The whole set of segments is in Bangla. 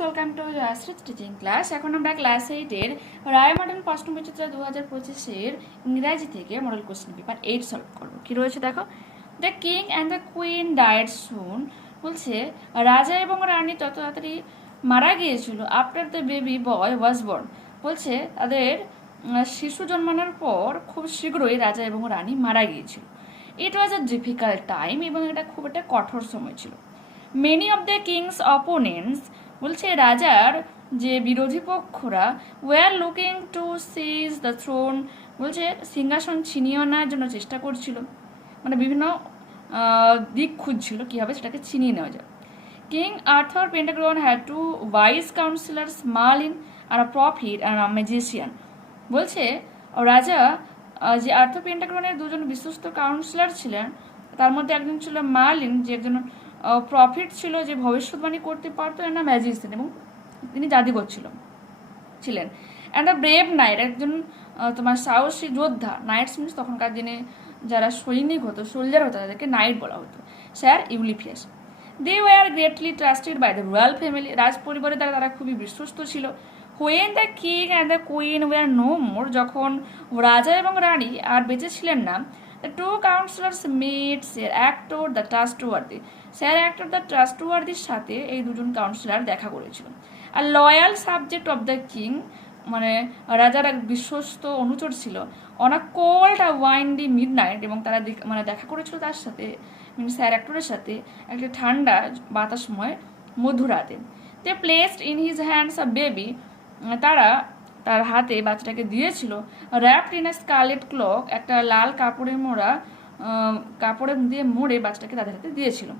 Welcome to Jayashree teaching class. এখন আমরা ক্লাস 8-এর রায় মডেল প্রশ্নবিচিত্রা 2025-এর ইংরাজি থেকে মডেল কোশ্চেন পেপার 8 সলভ করবো। কি রয়েছে দেখো, the king and the queen died soon. বলছে রাজা এবং রানী তত তাড়াতাড়ি মারা গিয়েছিল after the baby boy was born. বলছে তাদের শিশু জন্মানোর পর খুব শীঘ্রই রাজা এবং রানী মারা গিয়েছিল। ইট ওয়াজ আ ডিফিকাল্ট টাইম, এবং এটা খুব একটা কঠোর সময় ছিল। Many of the king's opponents, বলছে রাজার যে বিরোধী পক্ষরা, were looking to seize the throne, বলছে সিংহাসন ছিনিয়ে আনার জন্য চেষ্টা করছিল, মানে বিভিন্ন দিক খুঁজছিল কীভাবে সেটাকে ছিনিয়ে নেওয়া যায়। King Arthur Pendragon had two wise councillors, Merlin আর আ প্রফিট আর আ ম্যাজিশিয়ান। বলছে রাজা যে আর্থার পেন্টাগ্রনের দুজন বিশ্বস্ত কাউন্সিলর ছিলেন, তার মধ্যে একজন ছিল মার্লিন, যে একজন প্রফিট ছিল, যে ভবিষ্যৎবাণী করতে পারতো, না ম্যাজিশিয়ান, এবং তিনি জাদুকর ছিলেন। অ্যান্ড আ ব্রেভ নাইট, একজন তোমার সাহসী যোদ্ধা। নাইটস মিনস তখনকার দিনে যারা সৈনিক হতো, সোলজার হতো, তাদেরকে নাইট বলা হতো। Sir Ulfius. They were greatly trusted by the royal family, রাজ পরিবারের দ্বারা তারা খুবই বিশ্বস্ত ছিল। When the king and the queen were no more, যখন রাজা এবং রানী আর বেঁচে ছিলেন না, the two counsellors met sir Ector the trustworthy. Sir Ector the ট্রাস্টওয়ার্দির সাথে এই দুজন কাউন্সিলর দেখা করেছিল। আর loyal subject of the king, মানে রাজার এক বিশ্বস্ত অনুচর ছিল। On a cold ওয়াইন্ডি mid night, এবং তারা মানে দেখা করেছিল তার সাথে, মানে স্যার অ্যাক্টরের সাথে একটা ঠান্ডা বাতাসময় মধ্যরাতে। They placed in his hands a baby, তারা তার হাতে বাচ্চাটাকে দিয়েছিল। Wrapped in a scarlet cloak, একটা লাল কাপড়ে দিয়ে মোড়ে বাচ্চাটাকে তাদের হাতে দিয়েছিল,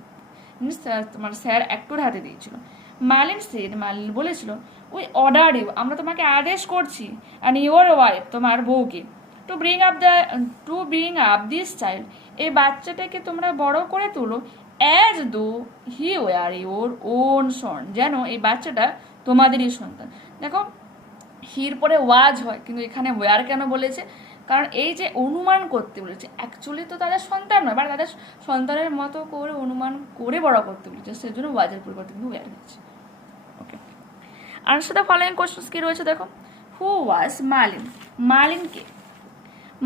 তোমার স্যার অ্যাক্টর হাতে দিয়েছিল। মার্লিন সেড, মার্লিন বলেছিল, উই অর্ডার ইউ, আমরা তোমাকে আদেশ করছি, অ্যান্ড ইউর ওয়াইফ, তোমার বউকে, to bring up this child, এই বাচ্চাটাকে তোমরা বড় করে তোলো, as though he were your own son, যেন এই বাচ্চাটা তোমাদেরই সন্তান। দেখো হির পরে ওয়াজ হয়, কিন্তু এখানে ওয়ার কেন বলেছে? কারণ এই যে অনুমান করতে বলেছে, অ্যাকচুয়ালি তো তাদের সন্তান নয়, বাট তাদের সন্তানের মতো করে অনুমান করে বড় করতে বলেছে, সেজন্য ওয়াজের পরিবর্তে কিন্তু ওয়ার হয়েছে। Okay, answer the following questions কি রয়েছে দেখো। Who was Merlin? মার্লিন কে?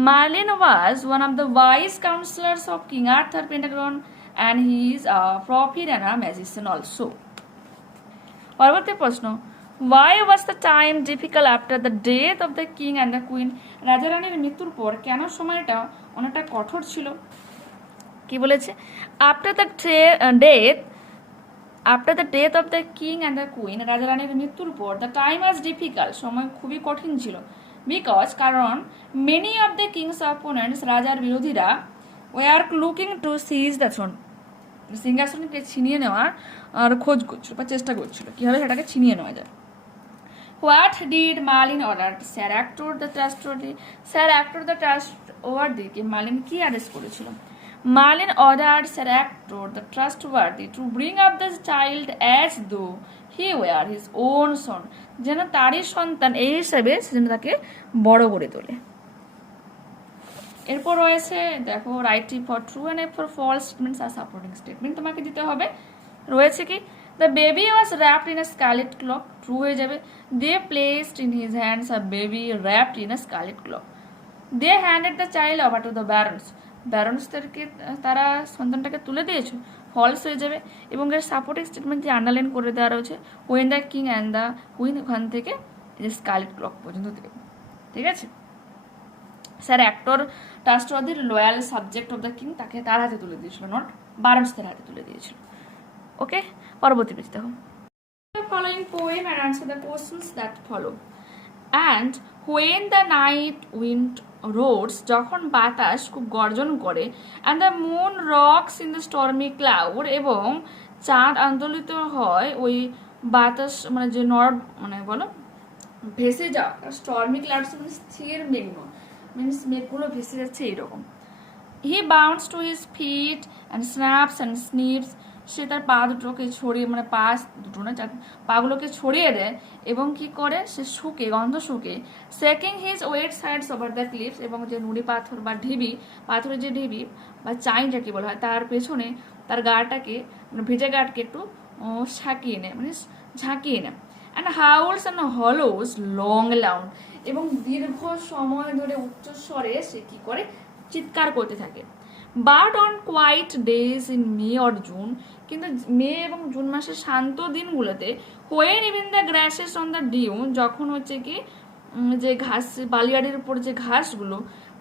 Merlin was one of the wise counsellors of King Arthur Pendragon, and he is a prophet and a magician also. পরবর্তী প্রশ্ন, why was the time difficult after the death of the king and the queen? রাজা রানীর মৃত্যুর পর কেন সময়টা অনেকটা কঠোর ছিল? কি বলেছে? after the death of the king and the queen, রাজা রানীর মৃত্যুর পর the time was difficult, সময় খুবই কঠিন ছিল। because, কারণ many of the king's opponents, রাজার বিরোধীরা, were looking to seize the throne, সিংহাসনকে ছিনিয়ে নেওয়ার আর খোঁজ করছিল বা চেষ্টা করছিল কিভাবে সেটাকে ছিনিয়ে নেওয়া যায়। What did Merlin order? Sir Ector the trustworthy, sir Ector the ট্রাস্টওয়ার্দিকে মার্লিন কি আদেশ করেছিল? Merlin order sir Ector the trustworthy to bring up the child as though he were his own son, যেন তারই সন্তান এই হিসেবে সেজন্য তাকে বড় করে তোলে। এরপর রয়েছে দেখো, write for true and for false statements আর সাপোর্টিং স্টেটমেন্ট তোমাকে দিতে হবে। রয়েছে কি, the baby was wrapped in a scarlet cloak, true হয়ে যাবে। They placed in his hands a baby wrapped in a scarlet cloak. They handed the child over to the barons, ব্যারন্সদেরকে তারা সন্তানটাকে তুলে দিয়েছে, ফলস হয়ে যাবে। এবং এর সাপোর্টিং স্টেটমেন্ট যে আন্ডারলাইন করে দেওয়া রয়েছে, when the king and the queen, ওখান থেকে স্কারলেট ক্লক পর্যন্ত দেবে। ঠিক আছে, স্যার অ্যাক্টর ট্রাস্টওয়ার্দির loyal subject of the king, তাকে তার হাতে তুলে দিয়েছিল, নট বারন্সদের হাতে তুলে দিয়েছিল। ওকে, পরবর্তী পেজ দেখো। Following poem and answer the questions that follow. And when the night wind roars, যখন বাতাস খুব গর্জন করে, and the moon rocks in the stormy cloud, এবং চাঁদ আন্দোলিত হয় ওই বাতাস, মানে যে মানে বলো ভেসে যাওয়া, স্টর্মি ক্লাউডস মানে স্থির মেঘ, মিনস মেঘগুলো ভেসে যাচ্ছে এইরকম। He bounds to his feet and snaps and sniffs, সে তার পা দুটোকে ছড়িয়ে, মানে পা দুটো না, পাগুলোকে ছড়িয়ে দেয়, এবং কি করে সে শুকে, গন্ধ শুকে। Shaking his wet sides over the cliffs, এবং যে নুড়ি পাথর বা ঢিবি, পাথরের যে ঢিবি বা চাই যাকে বলা হয়, তার পেছনে তার গাটাকে, মানে ভিজে গাটকে একটু সাকিয়ে নেয়, মানে ঝাঁকিয়ে নেয়, and howls and hollos long loud, এবং দীর্ঘ সময় ধরে উচ্চস্বরে সে কি করে, চিৎকার করতে থাকে। But on quiet days in May or June, কিন্তু মে এবং জুন মাসের শান্ত দিনগুলোতে, when even the grasses on the dune, যখন হচ্ছে কি যে ঘাস, বালিয়াড়ির উপর যে ঘাসগুলো,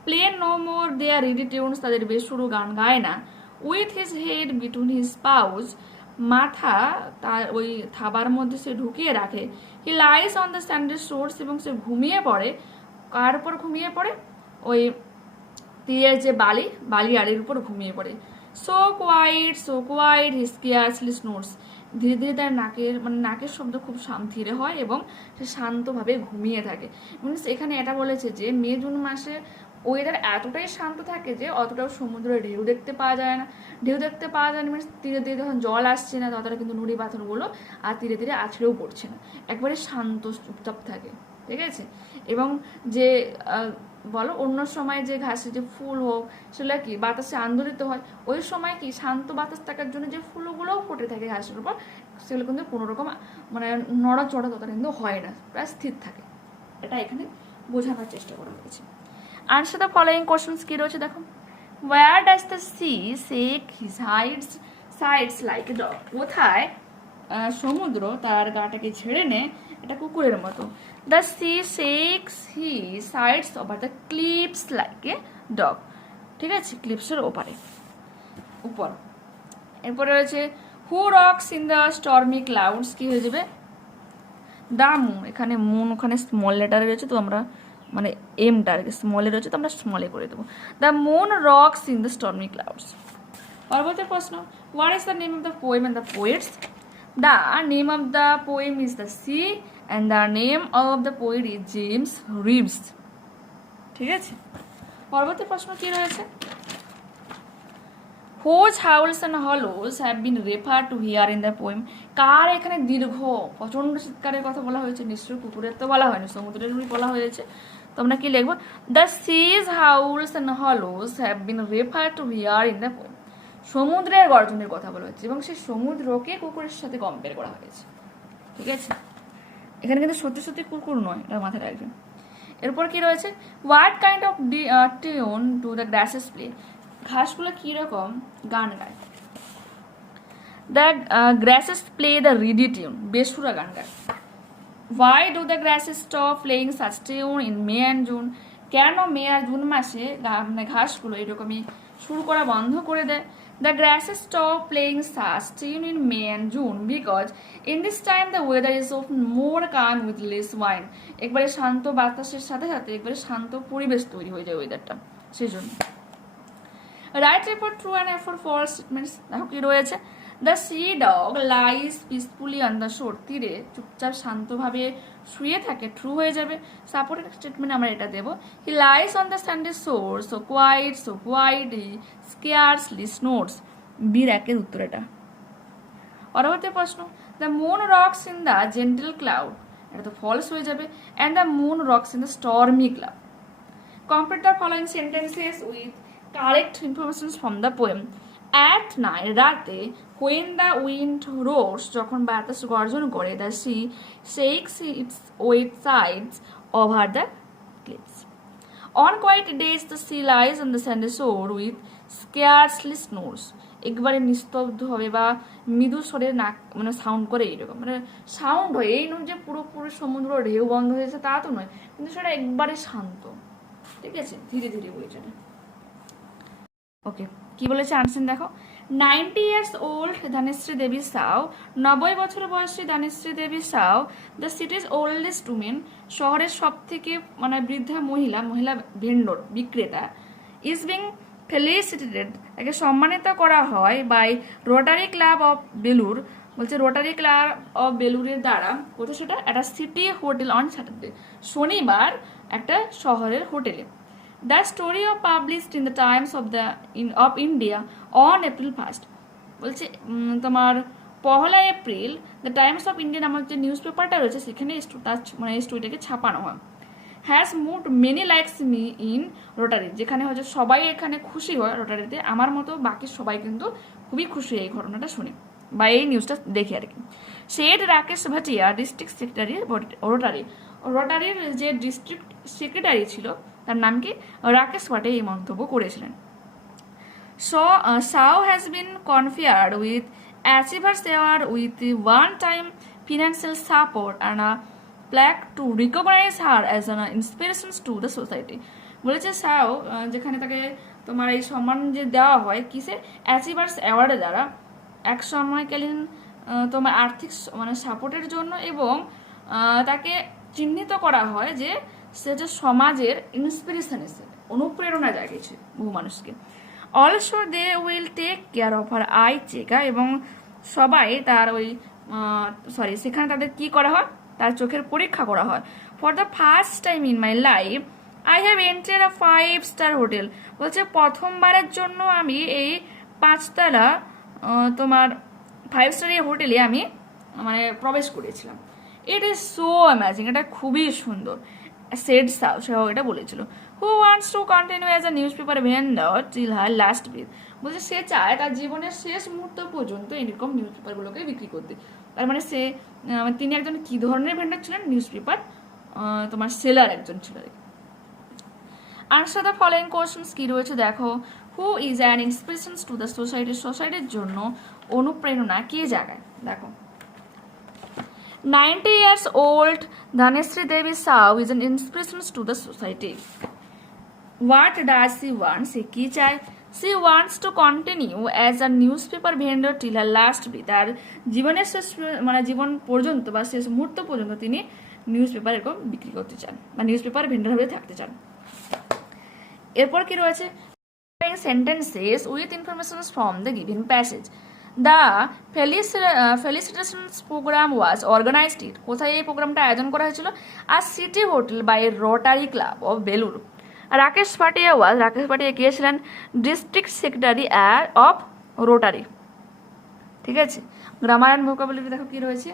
play no more their reedy tunes, তাদের বেসুরো গান গায় না, with his head between his paws, মাথা তার ওই থাবার মধ্যে সে ঢুকিয়ে রাখে, he lies on the sandy shores, এবং সে ঘুমিয়ে পড়ে, কার উপর ঘুমিয়ে পড়ে, ওই তীরের যে বালিয়াড়ির উপর ঘুমিয়ে পড়ে। সো কোয়াইট হি স্কেয়ারসলি স্নোরস, ধীরে ধীরে তার নাকের শব্দ খুব ধীরে হয় এবং সে শান্তভাবে ঘুমিয়ে থাকে। মিনস এখানে এটা বলেছে যে মে জুন মাসে ওয়েদার এতটাই শান্ত থাকে যে অতটাও সমুদ্রের ঢেউ দেখতে পাওয়া যায় না। মিনস ধীরে ধীরে যখন জল আসছে না ততটা কিন্তু নুড়ি পাথরগুলো আর ধীরে ধীরে আছড়েও পড়ছে না, একবারে শান্ত চুপচাপ থাকে, ঠিক আছে। এবং যে বলো অন্য সময় যে ঘাসে যে ফুল হোক সেগুলো কি বাতাসে আন্দোলিত হয়, ওই সময় কি শান্ত বাতাস থাকার জন্য যে ফুলগুলোও ফুটে থাকে ঘাসের উপর, সেগুলো কিন্তু কোনো রকম নড়াচড়া তত কিন্তু হয় না, প্রায় স্থির থাকে। এটা এখানে বোঝানোর চেষ্টা করা হয়েছে। আনসার দ্য ফলোইং কোশ্চেন্স কি রয়েছে দেখো। Where does the sea shake his sides like a dog, কোথায় সমুদ্র তার গাটাকে ছেড়ে নেয় এটা কুকুরের মতো। The sea shakes he sides over the cliffs like a dog, ঠিক আছে, ক্লিপসের উপর। এরপরে রয়েছে who rocks in the stormy clouds, কি হয়ে যাবে দ্য মুন, এখানে মুন ওখানে স্মল লেটারে রয়েছে তো আমরা এমটা আর কি স্মলে রয়েছে তো আমরা স্মলে করে দেবো। The moon rocks in the stormy clouds. পরবর্তী প্রশ্ন, what is the name of the poem and the poets? The name of the poem is the sea and the name of the poet is James Reeves, ঠিক আছে। পরবর্তী প্রশ্ন কি রয়েছে, whose howls and hollos have been refer to here in the poem, কার এখানে দীর্ঘ প্রচণ্ড চিৎকারের কথা বলা হয়েছে? নিশ্চয়ই কুকুরের তো বলা হয়নি, সমুদ্রের বলা হয়েছে। তো আমরা কি লিখবো, the sea's howls and hollos have been refer to here in the poem, সমুদ্রের গর্জনের কথা বলা হয়েছে এবং সেই সমুদ্রকে কুকুরের সাথে কম্পেয়ার করা হয়েছে, ঠিক আছে। এখানে কিন্তু সত্যি সত্যি কুকুর নয়, এটা মাথায় রাখবেন। এরপর কি রয়েছে, what kind of tune do the grasses play, ঘাসগুলো কিরকম গান গায়? The grasses play the reedy tune, বেসুরা গান গায়। Why do the grasses stop playing such tune in May and June, কেন মে আর জুন মাসে ঘাসগুলো এরকমই শুরু করা বন্ধ করে দেয়? The grasses stop playing such tune in May and June because in this time the weather is of more calm with less wind, একবারে শান্ত বাতাসের সাথে সাথে একবারে শান্ত পরিবেশ তৈরি হয়ে যায় ওয়েদারটা, সেই জন্য। Write report true and for false statements, দেখো কি রয়েছে, the sea dog lies peacefully on the shore, তীরে চুপচাপ শান্তভাবে শুয়ে থাকে, ট্রু হয়ে যাবে। সাপোর্টেড স্টেটমেন্ট আমরা এটা দেবো, he lies on the sandy shore so quiet he scarcely snores, বির একের উত্তর এটা। পরবর্তী প্রশ্ন, the moon rocks in the gentle cloud, এটা তো ফলস হয়ে যাবে, and the moon rocks in the stormy cloud. Complete the following sentences with correct information from the poem. At night, রাতে, হোয়েন দ্য উইন্ড রোর্স, যখন বাতাস গর্জন করে, the sea shakes its wet sides over the clips. On quiet days the sea lies on the sandy shore with scarcely snores, একবারে নিস্তব্ধ হবে বা মৃদু স্বরে নাক সাউন্ড করে, এইরকম সাউন্ড হয়, এই নয় যে পুরোপুরি সমুদ্র ঢেউ বন্ধ হয়েছে তা তো নয়, কিন্তু সেটা একবারে শান্ত, ঠিক আছে, ধীরে ধীরে বইছে। ওকে, কি বলেছে আনসার দেখো। 90 years old ধানেশ্রী দেবী সাউ, 90 বছর বয়সী Dhaneshri Devi Sau, the city's oldest women, শহরের সব থেকে বৃদ্ধা মহিলা ভেন্ডর বিক্রেতা, ইজ বিং ফেলিসিটেটেড, তাকে সম্মানিত করা হয় by Rotary Club of Belur, বলছে রোটারি ক্লাব অফ বেলুরের দ্বারা, কোথায় সেটা, একটা সিটি হোটেল অন স্যাটারডে, শনিবার একটা শহরের হোটেলে। The story of published in the Times of India on April 1, বলছে তোমার 1 April the Times of India নামক যে নিউজ পেপারটা রয়েছে সেখানে এই স্টোরিটাকে ছাপানো হয়। Has moved many likes me in rotary, যেখানে হচ্ছে সবাই এখানে খুশি হয় রোটারিতে, আমার মতো বাকি সবাই কিন্তু খুবই খুশি এই ঘটনাটা শুনে বা এই নিউজটা দেখে আর কি। said Rakesh Bhatia, district secretary, রোটারির যে ডিস্ট্রিক্ট সেক্রেটারি ছিল তার নাম কি রাকেশ ভাটিয়া এই মন্তব্য করেছিলেন। So, Sao has been conferred with Achievers Award with one-time financial support and a plaque to recognize her as an inspiration to the society. বলেছে সাও যেখানে তাকে তোমার এই সম্মান যে দেওয়া হয় কিসে অ্যাচিভার্স অ্যাওয়ার্ডের দ্বারা এক সময়কালীন তোমার আর্থিক মানে সাপোর্টের জন্য এবং তাকে চিহ্নিত করা হয় যে সে যে সমাজের ইন্সপিরেশন এসে অনুপ্রেরণা জাগিয়েছে বহু মানুষকে। Also they will take care of her eye check, এবং সবাই তার ওই সেখানে তাদের কি করা হয়, তার চোখের পরীক্ষা করা হয়। For the first time in my life I have enter a 5-star hotel, বলছে প্রথমবারের জন্য আমি এই 5তলা তোমার 5-star হোটেলে আমি মানে প্রবেশ করেছিলাম। ইট ইজ সো অ্যামেজিং, এটা খুবই সুন্দর। সেড সাও, সেও এটা বলেছিল। Who wants to continue as a newspaper vendor till her last breath, বলছে সে চায় তার জীবনের শেষ মুহূর্ত পর্যন্ত এরকম নিউজ পেপারগুলোকে বিক্রি করতে। তার মানে সে তিনি একজন কি ধরনের ভেন্ডর ছিলেন, নিউজ পেপার তোমার সেলার একজন ছিলেন। আনসার দ্য ফলোইং কোশ্চেন্স কি রয়েছে দেখো। Who is an inspiration to the society, সোসাইটির জন্য অনুপ্রেরণা কে জাগায় দেখো। 90 years old Dhaneshri Devi Sao is an inspiration to the society. What does she want? সে কি চায়? She wants to continue as a newspaper vendor till her last breath. আর জীবনের শেষ মানে জীবন পর্যন্ত বা শেষ মুহূর্ত পর্যন্ত তিনি নিউজ পেপার এরকম বিক্রি করতে চান বা নিউজ পেপার ভেন্ডার হয়ে থাকতে চান। এরপর কি রয়েছে, sentences with information from the given passage. The felicitations program was organized it, কোথায় এই প্রোগ্রামটা আয়োজন করা হয়েছিল, আর city hotel by Rotary Club of Belur. Rakesh Bhatia কে ছিলেন, ডিস্ট্রিক্ট সেক্রেটারি অফ রোটারি। ঠিক আছে, গ্রামার অ্যান্ড ভোকাবুলারি দেখো কি রয়েছে।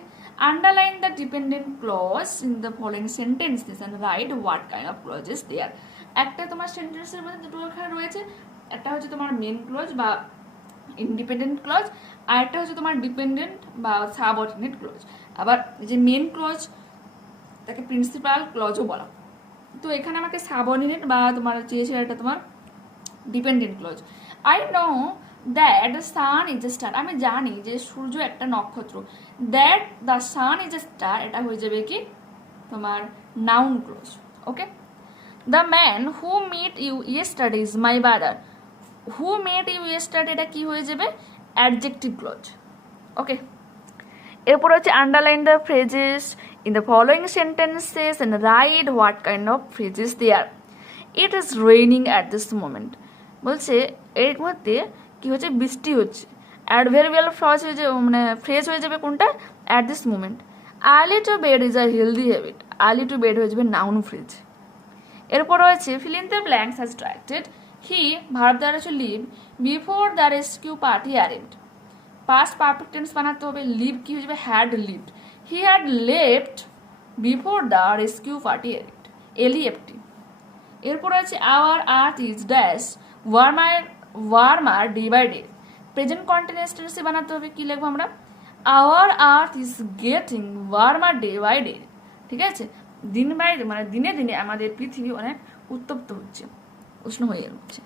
Underline the dependent clause in the following sentences and write what kind of clauses there. একটা তোমার সেন্টেন্সের মধ্যে দুটো লেখা রয়েছে, একটা হচ্ছে তোমার মেন ক্লজ বা ইন্ডিপেন্ডেন্ট ক্লজ, আর একটা হচ্ছে তোমার ডিপেন্ডেন্ট বা সাবঅর্ডিনেট ক্লজ। আবার যে মেন ক্লজ তাকে প্রিন্সিপাল ক্লজও বলা। তো এখানে আমাকে সাবঅর্ডিনেট বা তোমার চেয়েছে এটা তোমার dependent clause. I know that the sun is a star, আমি জানি যে সূর্য একটা নক্ষত্র। That the sun is a star, এটা হয়ে যাবে কি তোমার noun clause. Okay, the man who meet you yesterday is my brother, who met you yesterday এটা কি হয়ে যাবে, অ্যাডজেক্টিভ ক্লজ। ওকে, এরপর হচ্ছে underline the phrases in the following sentences and write what kind of phrases they R. It is raining at this moment, বলছে এর মধ্যে কি হচ্ছে, বৃষ্টি হচ্ছে। অ্যাডভার্বিয়াল ফ্রেজ হয়ে যাবে মানে ফ্রেজ হয়ে যাবে কোনটা, at this moment. Early to bed is a healthy habit, early to bed হয়ে যাবে নাউন ফ্রেজ। এরপর রয়েছে fill in the blanks as directed. He verb দ্বারা হচ্ছে leave before the rescue party arrived. Past perfect tense বানাতে হবে, লিভ কি হয়ে যাবে, had leaved. He had left before the rescue party arrived, L E F T. এরপর আছে our earth is dash warmer day by day. Present continuous টেন্সে বানাতে হবে, কি লিখবো আমরা, our earth is getting warmer day by day. ঠিক আছে, দিন বাই মানে দিনে দিনে আমাদের পৃথিবী অনেক উত্তপ্ত হচ্ছে, উষ্ণ হয়ে যাচ্ছে।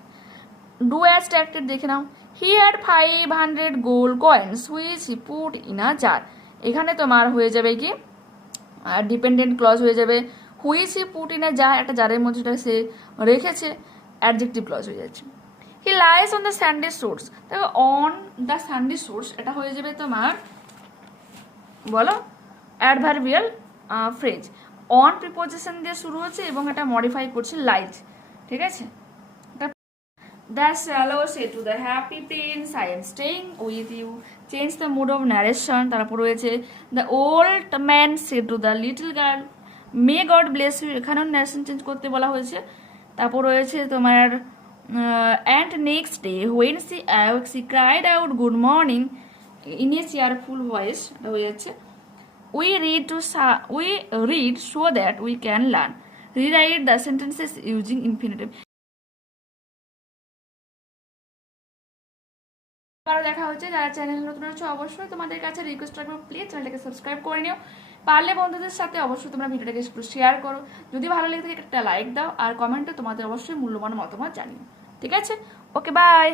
ডু অ্যাজ ট্যাক্টেড দেখে নাও। He had 500 gold coins which he put in a jar. এখানে তোমার হয়ে যাবে কি ডিপেন্ডেন্ট ক্লজ হয়ে যাবে, which he put in a jar, একটা জারের মধ্যে সে রেখেছে, অ্যাডজেক্টিভ ক্লজ হয়ে যাচ্ছে। He lies on the sandy shores, দেখো অন দ্য স্যান্ডি শোর্স এটা হয়ে যাবে তোমার বলো অ্যাডভার্বিয়াল ফ্রেজ। অন প্রিপোজিশন দিয়ে শুরু হচ্ছে এবং এটা মডিফাই করছে লাইট। ঠিক আছে, the swallow say to the Happy Prince I am staying with you, change the mood of narration. তারপর রয়েছে the old man say to the little girl may God bless you, এখানেও ন্যারেশন চেঞ্জ করতে বলা হয়েছে। তারপর রয়েছে তোমার and next day when she cried out good morning in a cheerful voice, এটা হয়ে যাচ্ছে। We read so that we can learn. Rewrite the sentences using infinitive. দেখা হচ্ছে, যারা চ্যানেল নতুন করেছো অবশ্যই তোমাদের কাছে রিকোয়েস্ট রাখবো প্লিজ চ্যানেলটাকে সাবস্ক্রাইব করে নিও, পারলে বন্ধুদের সাথে অবশ্যই তোমরা ভিডিওটাকে একটু শেয়ার করো, যদি ভালো লেগে থাকে একটা লাইক দাও, আর কমেন্টে তোমাদের অবশ্যই মূল্যবান মতামত জানিও। ঠিক আছে, ওকে বাই।